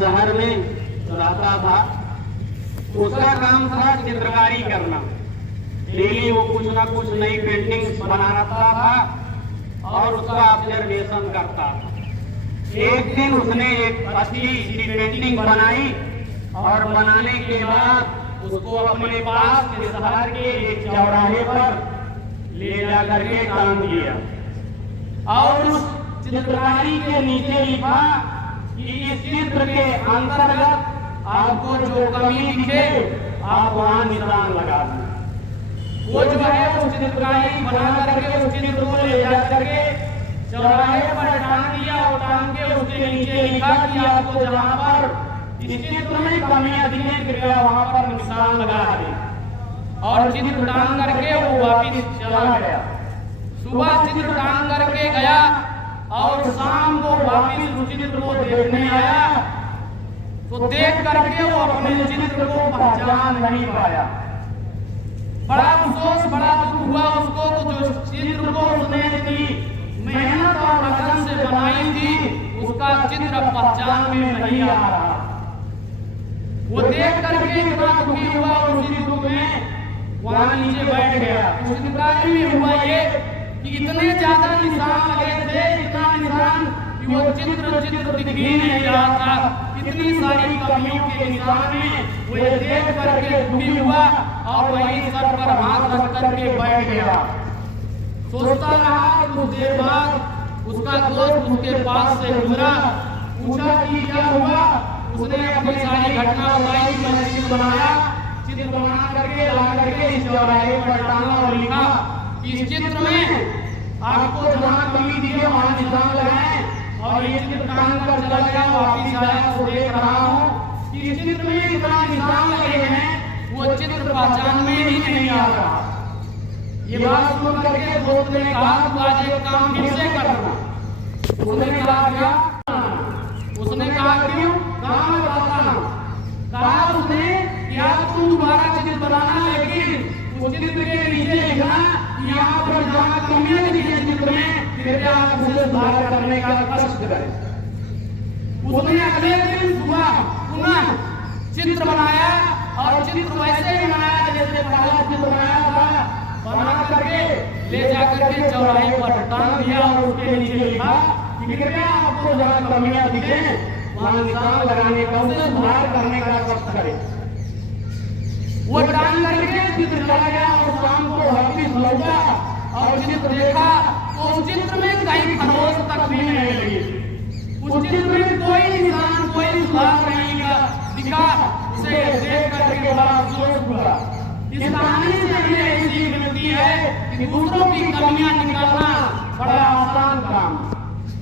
शहर में रहता था। उसका काम था चित्रकारी करना। डेली वो कुछ ना कुछ नई पेंटिंग्स बनाता था और उसका ऑब्जर्वेशन करता था। एक दिन उसने एक अच्छी सी पेंटिंग बनाई और बनाने के बाद उसको अपने पास के शहर के एक चौराहे पर ले जाकर के टांग दिया और उस चित्रकारी के नीचे लिखा कि इस चित्र के अंतर्गत आपको जो कमी दिखे आप वहां निशान लगा दें। वो जो है उस चित्रकारी बना करके उस चित्र को ले जा करके चौराहे पर टांग दिया और टांग के उसके नीचे लिखा कि आपको जहाँ पर इस चित्र में कमियां दिखे कृपया वहां पर निशान लगा दें। और चित्र टांग करके वो वापिस चला गया। सुबह चित्र टांग करके गया और शाम को वापिस उस चित्र को देखने आया तो देख करके वो अपने चित्र को पहचान नहीं पाया। बड़ा अफसोस, बड़ा दुख हुआ उसको। तो जो चित्र को उसने इतनी मेहनत और लगन से बनाई थी उसका चित्र पहचान में नहीं आ रहा। वो देख करके इतना दुखी हुआ और उसी दुख में वहां नीचे बैठ गया। उस चित्रकारी में हुआ ये कि इतने ज्यादा निशान लगे थे, इतना निशान कि वो चित्र दिख ही नहीं रहा था। इतनी सारी कमियों के निशान में वो ये देख करके दुखी हुआ और वही सर पर हाथ रख करके बैठ गया। सोचता रहा। कुछ देर बाद उसका दोस्त उसके पास से गुजरा, पूछा कि क्या हुआ। उसने अपनी सारी घटना बताई कि मैंने चित्र बनाया, चित्र बना करके ला करके इस चौराहे पर टांगा और लिखा कि इस चित्र में आपको जहाँ कमी दिखे वहाँ निशान लगाएं। और ये चित्र टांग कर चला गया, वापिस आया तो देख रहा हूँ कि इस चित्र में इतना निशान लगे हैं वो चित्र पहचान में ही नहीं आ रहा। ये बात सुन करके दोस्त ने कहा तू आज एक काम फिर से करना। उसने कहा क्या? उसने कहा क्यों? कहा मैं बताता हूँ। कहा उसने कि आज तुम दोबारा चित्र बनाना, लेकिन उस चित्र के नीचे लिखना यहाँ पर जहाँ कमियां दिखी है चित्र में कृपया आप उसे सुधार करने का कष्ट करें। उसने अगले दिन सुबह पुनः चित्र बनाया और चित्र वैसे ही बनाया जैसे पहला चित्र बनाया था। बना करके ले जाकर के चौराहे पर टांग दिया और उसके नीचे लिखा कि कृपया आपको जहाँ कमियां दिखे वहाँ निशान लगाने का, उसे सुधार करने का कष्ट करें। वो टांग करके चित्र चला गया और शाम को वापिस लौटा और चित्र देखा तो उस चित्र में कहीं खरोच तक भी नहीं लगी। उस चित्र में कोई निशान, कोई सुधार नहीं दिखा। उसे देख करके बड़ा अफसोस हुआ। इस कहानी से हमें यही सीख मिलती है कि दूसरों की कमियां निकालना बड़ा आसान काम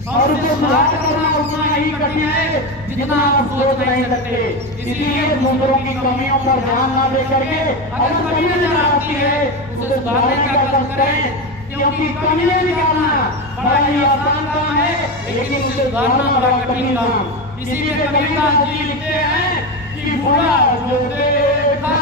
और उसे सुधार करना उतना ही कठिन है जितना आप सोच नहीं सकते। इसलिए दूसरों की कमियों पर ध्यान न दे करके अगर कमी नजर आती है उसे सुधारने का कष्ट करें, क्योंकि कमियां निकालना बड़ा ही आसान काम है लेकिन उसे सुधारना बड़ा कठिन काम। इसीलिए कविता जी लिखते हैं कि बुरा जो देखा